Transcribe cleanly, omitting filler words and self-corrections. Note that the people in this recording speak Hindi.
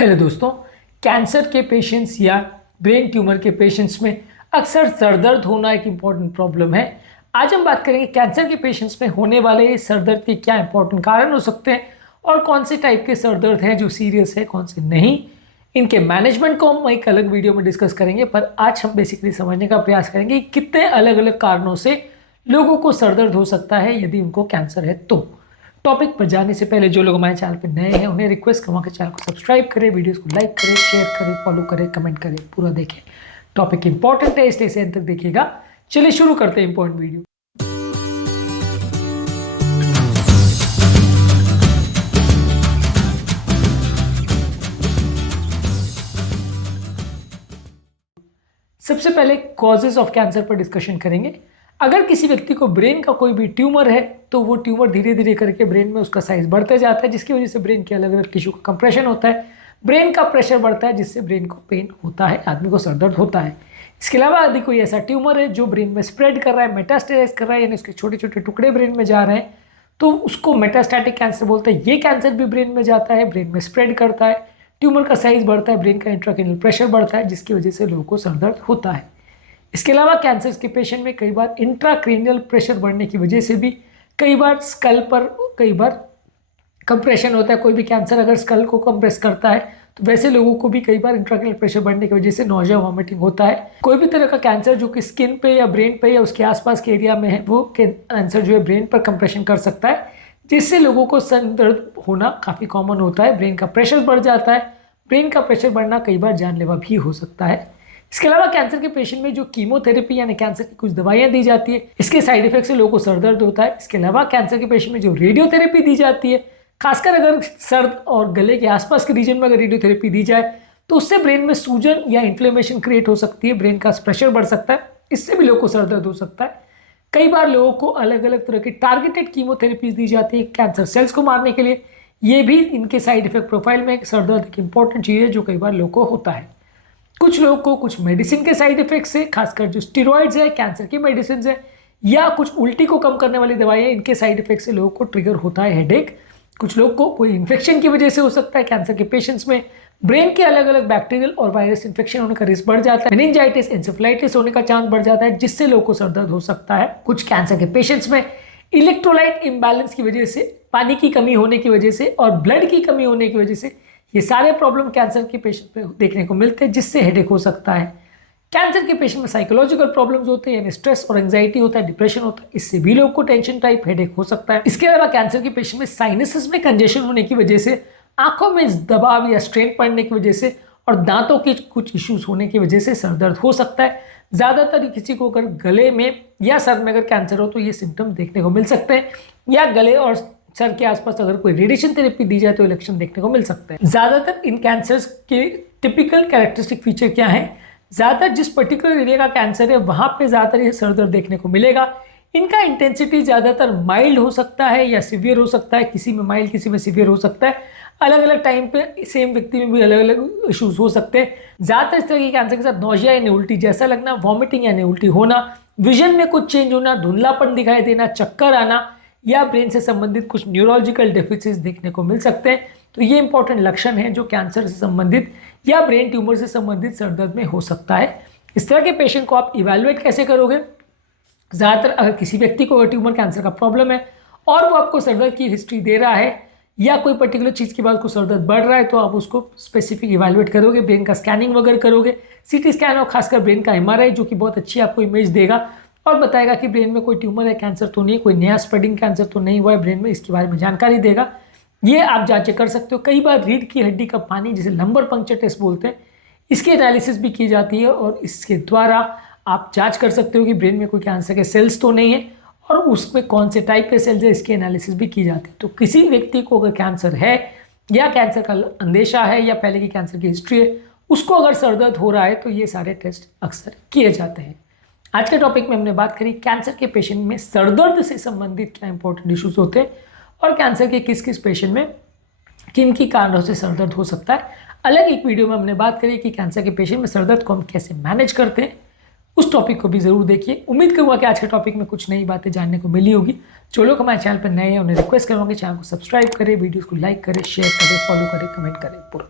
हेलो दोस्तों, कैंसर के पेशेंट्स या ब्रेन ट्यूमर के पेशेंट्स में अक्सर सर दर्द होना एक इम्पॉर्टेंट प्रॉब्लम है। आज हम बात करेंगे कैंसर के पेशेंट्स में होने वाले सर दर्द के क्या इंपॉर्टेंट कारण हो सकते हैं और कौन से टाइप के सर दर्द हैं जो सीरियस है, कौन से नहीं। इनके मैनेजमेंट को हम एक अलग वीडियो में डिस्कस करेंगे, पर आज हम बेसिकली समझने का प्रयास करेंगे कि कितने अलग अलग कारणों से लोगों को सर दर्द हो सकता है यदि उनको कैंसर है तो। टॉपिक पर जाने से पहले जो लोग हमारे चैनल पर नए हैं उन्हें रिक्वेस्ट करूँगा कि चैनल को सब्सक्राइब करें, वीडियोस को लाइक करें, शेयर करें, फॉलो करें, कमेंट करें, पूरा देखें। टॉपिक इंपॉर्टेंट है इसलिए इसे अंत तक देखिएगा। चलिए शुरू करते हैं इंपॉर्टेंट वीडियो। सबसे पहले कॉजेज ऑफ कैंसर पर डिस्कशन करेंगे। अगर किसी व्यक्ति को ब्रेन का कोई भी ट्यूमर है तो वो ट्यूमर धीरे धीरे करके ब्रेन में उसका साइज बढ़ते जाता है, जिसकी वजह से ब्रेन के अलग अलग टिश्यू का कंप्रेशन होता है, ब्रेन का प्रेशर बढ़ता है, जिससे ब्रेन को पेन होता है, आदमी को सर दर्द होता है। इसके अलावा यदि कोई ऐसा ट्यूमर है जो ब्रेन में स्प्रेड कर रहा है, मेटास्टेसाइज कर रहा है, यानी उसके छोटे छोटे टुकड़े ब्रेन में जा रहे हैं, तो उसको मेटास्टैटिक कैंसर बोलते हैं। ये कैंसर भी ब्रेन में जाता है, ब्रेन में स्प्रेड करता है, ट्यूमर का साइज बढ़ता है, ब्रेन का इंट्राक्रैनियल प्रेशर बढ़ता है, जिसकी वजह से लोगों को सर दर्द होता है। इसके अलावा कैंसर के पेशेंट में कई बार इंट्राक्रैनियल प्रेशर बढ़ने की वजह से भी कई बार स्कल पर कई बार कंप्रेशन होता है। कोई भी कैंसर अगर स्कल को कंप्रेस करता है तो वैसे लोगों को भी कई बार इंट्राक्रैनियल प्रेशर बढ़ने की वजह से नौजिया, वॉमिटिंग होता है। कोई भी तरह का कैंसर जो कि स्किन पे या ब्रेन पे या उसके आसपास के एरिया में है, वो कैंसर जो है ब्रेन पर कंप्रेशन कर सकता है, जिससे लोगों को सर दर्द होना काफ़ी कॉमन होता है। ब्रेन का प्रेशर बढ़ जाता है, ब्रेन का प्रेशर बढ़ना कई बार जानलेवा भी हो सकता है। इसके अलावा कैंसर के पेशेंट में जो कीमोथेरेपी यानी कैंसर की कुछ दवाइयां दी जाती है, इसके साइड इफेक्ट से लोगों को सर दर्द होता है। इसके अलावा कैंसर के पेशेंट में जो रेडियोथेरेपी दी जाती है, खासकर अगर सर और गले के आसपास के रीजन में अगर रेडियोथेरेपी दी जाए तो उससे ब्रेन में सूजन या इन्फ्लेमेशन क्रिएट हो सकती है, ब्रेन का प्रेशर बढ़ सकता है, इससे भी लोगों को सर दर्द हो सकता है। कई बार लोगों को अलग अलग तरह की टारगेटेड कीमोथेरेपीज दी जाती है कैंसर सेल्स को मारने के लिए। ये भी इनके साइड इफेक्ट प्रोफाइल में सर दर्द एक इंपॉर्टेंट चीज़ है जो कई बार लोगों को होता है। कुछ लोगों को कुछ मेडिसिन के साइड इफेक्ट से, खासकर जो स्टेरॉइड्स है, कैंसर की मेडिसिन है, या कुछ उल्टी को कम करने वाली दवाइयाँ, इनके साइड इफेक्ट से लोगों को ट्रिगर होता है हेडेक। कुछ लोग को कोई इन्फेक्शन की वजह से हो सकता है। कैंसर के पेशेंट्स में ब्रेन के अलग अलग बैक्टीरियल और वायरस इन्फेक्शन होने का रिस्क बढ़ जाता है, मेनिंजाइटिस, एंसेफेलाइटिस होने का चांस बढ़ जाता है, जिससे लोगों को सर दर्द हो सकता है। कुछ कैंसर के पेशेंट्स में इलेक्ट्रोलाइट इम्बैलेंस की वजह से, पानी की कमी होने की वजह से और ब्लड की कमी होने की वजह से, ये सारे प्रॉब्लम कैंसर के पेशेंट में देखने को मिलते हैं, जिससे हेडेक हो सकता है। कैंसर के पेशेंट में साइकोलॉजिकल प्रॉब्लम्स होते हैं, यानी स्ट्रेस और एंजाइटी होता है, डिप्रेशन होता है, इससे भी लोगों को टेंशन टाइप हेडेक हो सकता है। इसके अलावा कैंसर के पेशेंट में साइनसेस में कंजेशन होने की वजह से, आंखों में दबाव या स्ट्रेन पड़ने की वजह से और दांतों के कुछ इश्यूज होने की वजह से सर दर्द हो सकता है। ज़्यादातर किसी को अगर गले में या सर में अगर कैंसर हो तो ये सिम्टम देखने को मिल सकते हैं, या गले और सर के आसपास अगर कोई रेडिएशन थेरेपी दी जाए तो लक्षण देखने को मिल सकते हैं। ज़्यादातर इन कैंसर्स के टिपिकल कैरेक्टरिस्टिक फीचर क्या है? ज़्यादातर जिस पर्टिकुलर एरिया का कैंसर है वहाँ पे ज़्यादातर ये सर दर्द देखने को मिलेगा। इनका इंटेंसिटी ज़्यादातर माइल्ड हो सकता है या सिवियर हो सकता है, किसी में माइल्ड किसी में सिवियर हो सकता है। अलग अलग टाइम पे सेम व्यक्ति में भी अलग अलग इशूज़ हो सकते हैं। ज़्यादातर इस तरह के कैंसर के साथ नौजिया यानी उल्टी जैसा लगना, वॉमिटिंग यानी उल्टी होना, विजन में कुछ चेंज होना, धुंधलापन दिखाई देना, चक्कर आना, या ब्रेन से संबंधित कुछ न्यूरोलॉजिकल डेफिसिट्स देखने को मिल सकते हैं। तो ये इंपॉर्टेंट लक्षण हैं जो कैंसर से संबंधित या ब्रेन ट्यूमर से संबंधित सर दर्द में हो सकता है। इस तरह के पेशेंट को आप इवैल्यूएट कैसे करोगे? ज़्यादातर अगर किसी व्यक्ति को ट्यूमर कैंसर का प्रॉब्लम है और वो आपको सर दर्द की हिस्ट्री दे रहा है या कोई पर्टिकुलर चीज़ के बाद उसको सर दर्द बढ़ रहा है, तो आप उसको स्पेसिफिक इवैल्यूएट करोगे, ब्रेन का स्कैनिंग वगैरह करोगे, सीटी स्कैन और खासकर ब्रेन का एमआरआई, जो कि बहुत अच्छी आपको इमेज देगा और बताएगा कि ब्रेन में कोई ट्यूमर है, कैंसर तो नहीं, कोई नया स्प्रेडिंग कैंसर तो नहीं हुआ है ब्रेन में, इसके बारे में जानकारी देगा। ये आप जांचें कर सकते हो। कई बार रीढ़ की हड्डी का पानी, जिसे लंबर पंक्चर टेस्ट बोलते हैं, इसकी एनालिसिस भी की जाती है और इसके द्वारा आप जांच कर सकते हो कि ब्रेन में कोई कैंसर के सेल्स तो नहीं है और उसमें कौन से टाइप के सेल्स है, इसकी एनालिसिस भी की जाती है। तो किसी व्यक्ति को अगर कैंसर है या कैंसर का अंदेशा है या पहले की कैंसर की हिस्ट्री है, उसको अगर सर दर्द हो रहा है तो ये सारे टेस्ट अक्सर किए जाते हैं। आज के टॉपिक में हमने बात करी कैंसर के पेशेंट में सर दर्द से संबंधित क्या इंपॉर्टेंट इश्यूज होते हैं और कैंसर के किस किस पेशेंट में किन की कारणों से सर दर्द हो सकता है। अलग एक वीडियो में हमने बात करी कि कैंसर के पेशेंट में सर दर्द को हम कैसे मैनेज करते हैं, उस टॉपिक को भी जरूर देखिए। उम्मीद करूँगा कि आज के टॉपिक में कुछ नई बातें जानने को मिली होगी। जो लोग हमारे चैनल पर नए हैं उन्हें रिक्वेस्ट करूँगा कि चैनल को सब्सक्राइब करें, वीडियोज़ को लाइक करें, शेयर करें, फॉलो करें, कमेंट करें, पूरा